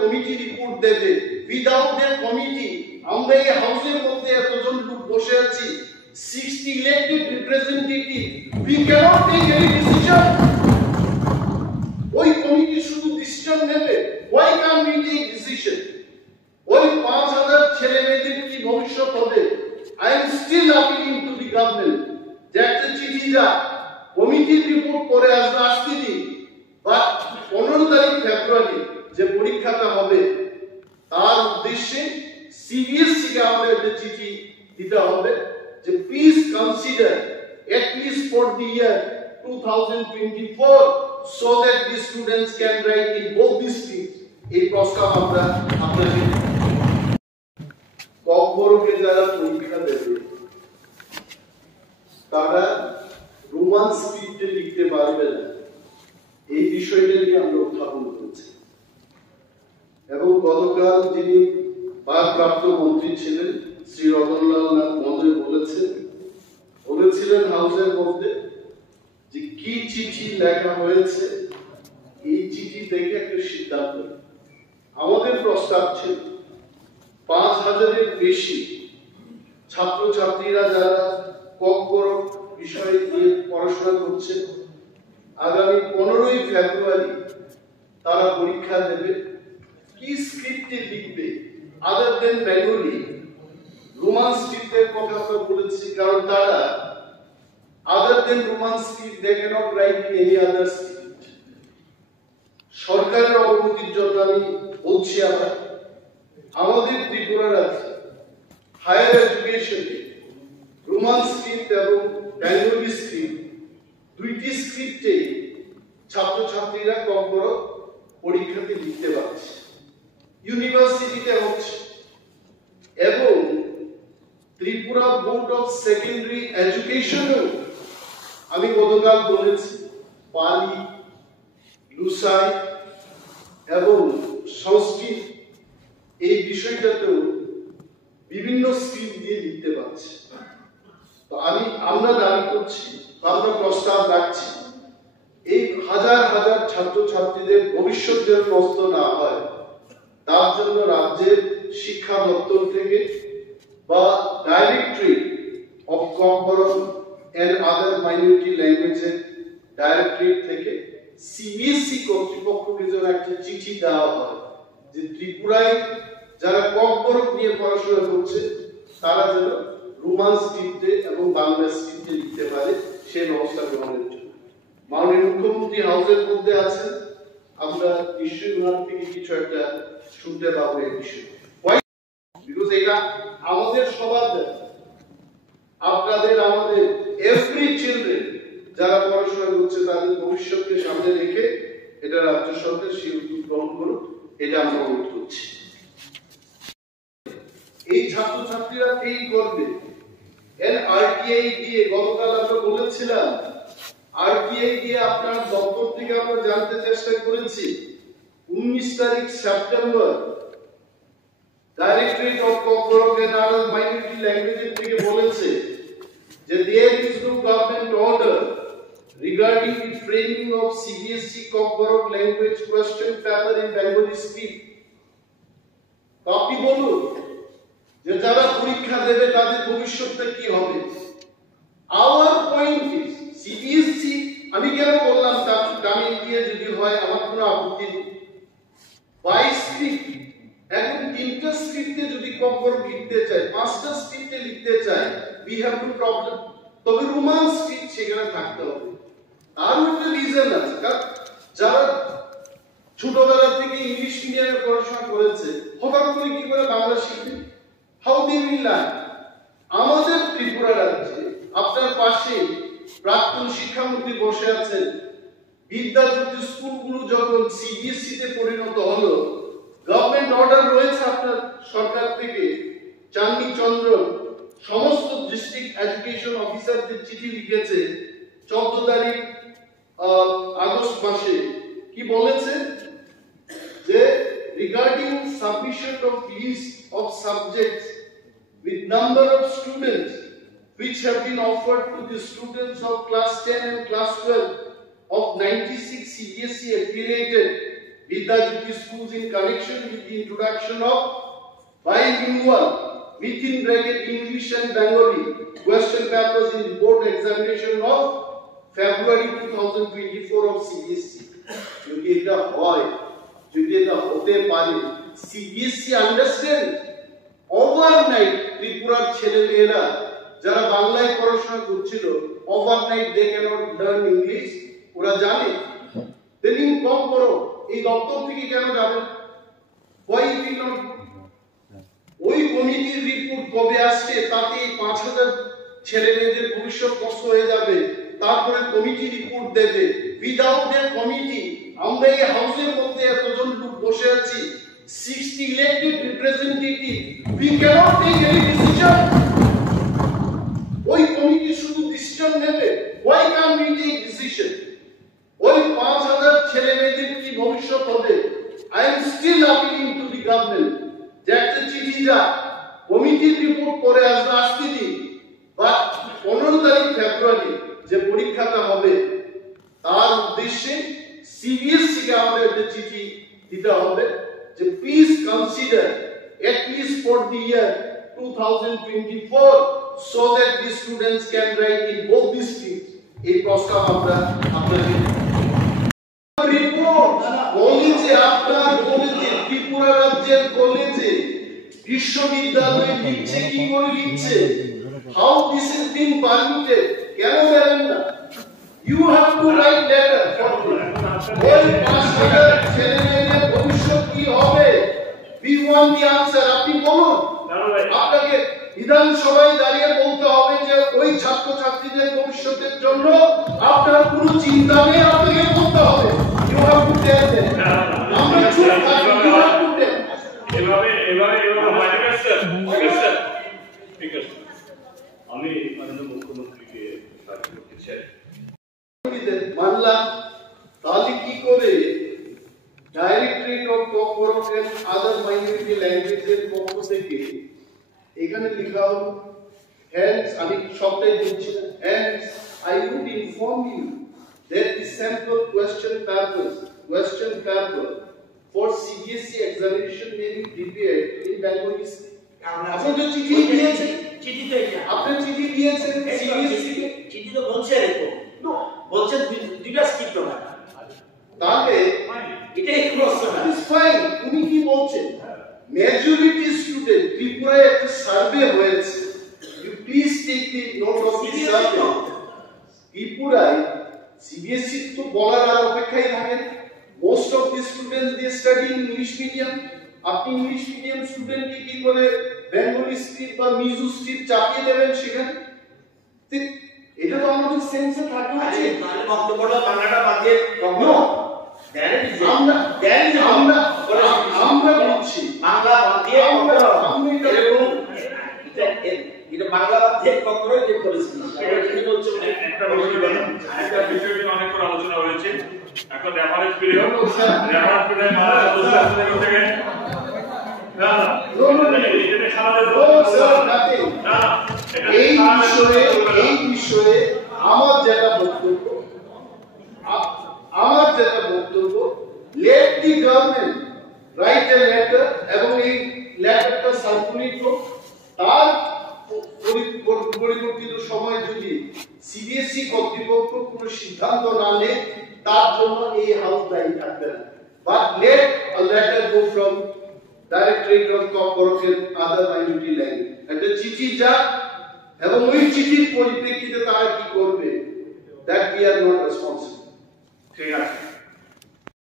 Committee report দেবে। Without that committee আমরা এই হাউসের মধ্যে এতজন লোক বসে আছি, 60 elected representative, we can't take any decision. ওই কমিটি শুধু ডিসিশন নেবে, why can't we take decision? ওই 5000 ছেলে মেয়েদের কি ভবিষ্যৎ হবে? I am still appealing to the government যে একটা চিঠি যা কমিটির রিপোর্ট করে আসবে, আসতে দিন, বা 15 তারিখ ফেব্রুয়ারি যে পরীক্ষাটা হবে তার উদ্দেশ্যে সিবিএসসি কে আমাদের একটা চিঠি দিতে হবে যে please consider at least for the year 2024 so that the students can write in both the streams. এই প্রস্তাব আমরা আপনাদের কবরকে যারা পরীক্ষা দেবে তারা রোমান স্ক্রিপ্টে লিখতে পারবে না, এই বিষয়টা নিয়ে আমরা উত্থাপন করেছি। এবং গতকাল যিনি ভারপ্রাপ্ত মন্ত্রী ছিলেন শ্রী রতনলাল নাথ মহোদয় বলেছিলেন হাউসের মধ্যে যে কি চিঠি লেখা হয়েছে, এই চিঠি দেখে একটা সিদ্ধান্ত। আমাদের প্রস্তাব ছিল 5000-এর বেশি ছাত্রছাত্রীরা যারা ককবরক বিষয় নিয়ে পড়াশোনা করছে আগামী 15ই ফেব্রুয়ারি তারা পরীক্ষা দেবে। কি স্ক্রিপ্টে লিখবে আদার দেন বেঙ্গলি? রোমান স্ক্রিপ্টের কথা আমরা বলেছি, কারণ তারা other than Roman script they cannot write in any other script. সরকারের অবগতির জন্য আমি বলছি, আমরা আমাদের ত্রিপুরা রাজ্যে হায়ার এডুকেশনে রোমান স্ক্রিপ্ট এবং বেঙ্গলি স্ক্রিপ্ট দুইটি স্ক্রিপ্টে ছাত্রছাত্রীরা ককবরক পরীক্ষাতে লিখতে পারছে, ইউনিভার্সিটিতে হচ্ছে। এবং ত্রিপুরা বোর্ড অফ সেকেন্ডারি এডুকেশনও আমি গতকাল বলেছি পালি, লুসাই এবং সংস্কৃত এই বিষয়টাতেও বিভিন্ন স্ক্রিপ্ট দিয়ে লিখতে পারছে। তো আমরা দাবি করছি, আমরা প্রস্তাব রাখছি, এই হাজার হাজার ছাত্রছাত্রীদের ভবিষ্যৎ যেন নষ্ট না হয় তার জন্য রাজ্যের শিক্ষা দপ্তর থেকে বা directorate of Kokborok and other minority ল্যাঙ্গুয়েজের ডাইরেক্টরেট থেকে সিবিএসসি কর্তৃপক্ষকে যেন একটা চিঠি দেওয়া হয় যে ত্রিপুরায় যারা ককবরক নিয়ে পড়াশোনা করছে তারা যেন রোমান স্ক্রিপ্টে এবং বাংলা স্ক্রিপ্টে লিখতে পারে, সেই ব্যবস্থা গ্রহণের জন্য। মাননীয় মুখ্যমন্ত্রী হাউসের মধ্যে আছেন, আমরা নিশ্চয়ই ওনার থেকে কিছু একটা শুনতে পাবো এই বিষয়ে। বিকজ এটা আমাদের সবার, আপনাদের, আমাদের এভরি চিলড্রেন যারা পড়াশোনা করছে তাদের ভবিষ্যৎকে সামনে রেখে এটা রাজ্য সরকার সেই উদ্যোগ গ্রহণ করুক, এটা আমরা অনুরোধ করছি। এই ছাত্রছাত্রীরা এই করবে আরটিআই দিয়ে, গতকাল আমরা বলেছিলাম আরটিআই দিয়ে আপনার দপ্তর থেকে আমরা জানতে চেষ্টা করেছি 19 তারিখ September directorate of Kokborok and other minority languages থেকে বলেছে যে there is no government order regarding the framing of CBSE Kokborok language question paper in Bengali script. আপনি বলুন যে যারা পরীক্ষা দেবে তাদের ভবিষ্যৎটা কি হবে? Our point is CBSE, আমি কেন বললাম তামিল দিয়ে যদি হয় আমার কোনো আপত্তি নেই, 22 স্ক্রিপ্ট, এখন 3টা স্ক্রিপ্টে যদি ককবরক লিখতে চায়, 5টা স্ক্রিপ্টে লিখতে চায়, we have no problem, তবে রোমান স্ক্রিপ্ট সেখানে থাকতে হবে। আর একটা রিজন আছে, কারণ যারা ছোটবেলা থেকে ইংলিশ মিডিয়ামে পড়াশোনা করেছে হঠাৎ করে কি করে বাংলা শিখবে? How they will learn? আমাদের ত্রিপুরা রাজ্যে আপনার পাশে প্রাক্তন শিক্ষামন্ত্রী বসে আছেন, বিদ্যাজ্যোতি স্কুলগুলো যখন সিবিএসসি তে পরিণত হলো, গভর্নমেন্ট অর্ডার রয়েছে আপনার সরকার থেকে, চাঁদনী চন্দ্র সমস্ত ডিস্ট্রিক্ট এডুকেশন অফিসারদের চিঠি লিখেছে 14 তারিখ আগস্ট মাসে, কি বলেছে যে regarding submission of list of subjects with number of students which have been offered to the students of class 10 and class 12 of 96 CBSE affiliated Vidyajyoti schools in connection with the introduction of bilingual within bracket English and Bengali question papers in the board examination of February 2024 of CBSE. যদি এটা হয়, যদি এটা হতে পারে, CBSE understand overnight ত্রিপুরার ছেলেমেয়েরা যারা বাংলায় পড়াশোনা করছিল overnight they cannot learn English, ওরা জানে। তেমনি কম করো, এই দপ্তর থেকে কেন যাবে? why it will not? ওই কমিটির রিপোর্ট কবে আসছে তাতে 5000 ছেলে মেয়েদের ভবিষ্যৎ নষ্ট হয়ে যাবে। তারপরে কমিটি রিপোর্ট দেবে। উইদাউট দ্য কমিটি আমরা এই হাউসের মধ্যে এতজন লোক বসে আছি, 60 elected representative, we cannot take any decision. ওই কমিটি শুধু ডিসিশন নেবে, why can't we take decision? ওই 5000 ছেলে মেয়েদের কি ভবিষ্যৎ হবে? I am still appealing to the government যে একটা চিঠি যা কমিটির রিপোর্ট করে আসতে দিন, বাট 15 তারিখ ফেব্রুয়ারি যে পরীক্ষাটা হবে তার উদ্দেশ্যে সিবিএসসি কে আমাদের একটা চিঠি দিতে হবে যে please consider at least for the year 2024 so that the students can write in both the streams. এই প্রস্তাব আমরা আপনাদের রিপোর্ট কলেজে, আপনার কলেজে, ত্রিপুরা রাজ্যের কলেজে বিশ্ববিদ্যালয়ে লিখছে কি করে লিখছে, how this is being permitted, কেন দেবেন না? You have to write letter for ওই 5000 ছেলে মেয়েদের ভবিষ্যৎ কি হবে? We want the answer. আপনি বলুন, আপনাকে বিধানসভায় দাঁড়িয়ে বলতে হবে যে ওই ছাত্রছাত্রীদের ভবিষ্যতের জন্য আপনার কোনো চিন্তা নেই, আপনাকে বলতে হবে। You have to tell them. আমরা চুপ থাকি, you have to tell. এভাবে ঠিক আছে, ঠিক আছে। আমি মাননীয় মুখ্যমন্ত্রীকে সাহায্য করতে চাই। মানলাম, তাহলে কি করে directorate of corporate and other minority ল্যাঙ্গুয়েজের পক্ষ থেকে এখানে লেখা হলো, hence আমি সবটাই বলছি না, hence I would inform you that the sample question paper for CBSE examination may be prepared in Bengali. আপনি তো চিঠি দিয়েছেন, আপনি চিঠি দিয়েছেন CBSE কে, চিঠি তো বলছে রেখো, বলছে দুইটা স্কিপ না, তাহলে এটাই প্রশ্ন না। It's fine. উনি কি বলছেন? মেজরিটি স্টুডেন্ট, ত্রিপুরায় একটা সার্ভে হয়েছে, you please take the note of this survey. ত্রিপুরায় সিবিএসই তো বলার আর অপেক্ষাই থাকে, most of the students they study in English medium. আপনি ইংলিশ মিডিয়াম স্টুডেন্টকে কি করে বেঙ্গলি স্ক্রিপ্ট বা মিজো স্ক্রিপ্ট চাপিয়ে দেবেন সেখানে? এটা তো আমাদের সেন্সে থাকা আছে। তাহলে বক্তব্যটা বাংলাটা বাদ দিয়ে আমরা বলছি বাংলা বাদ দিয়ে এটা বাংলা বাদ দিয়ে কখনো যে করেছি কি বলছো? একটা বিষয় নিয়ে অনেক করে আলোচনা হয়েছে। এখন এভারেজ পিরিয়ড মানে সদস্য থেকে না এটা খারাপ এই বিষয়ে আমার যেটা বক্তব্য let the government write a letter এবং এই লেটারটা সার্কুলেট হোক, তার পরিবর্তিত সময় যদি সিবিএসই কর্তৃপক্ষ কোনো সিদ্ধান্ত না নেয় তার জন্য এই হাউস দায়ী থাকবে না। But let a letter go from Directorate of Corporate Other Minority Language, একটা চিঠি যা এবং ওই চিঠির পরিপ্রেক্ষিতে তারা কি করবে, that we are not responsible. ঠিক আছে।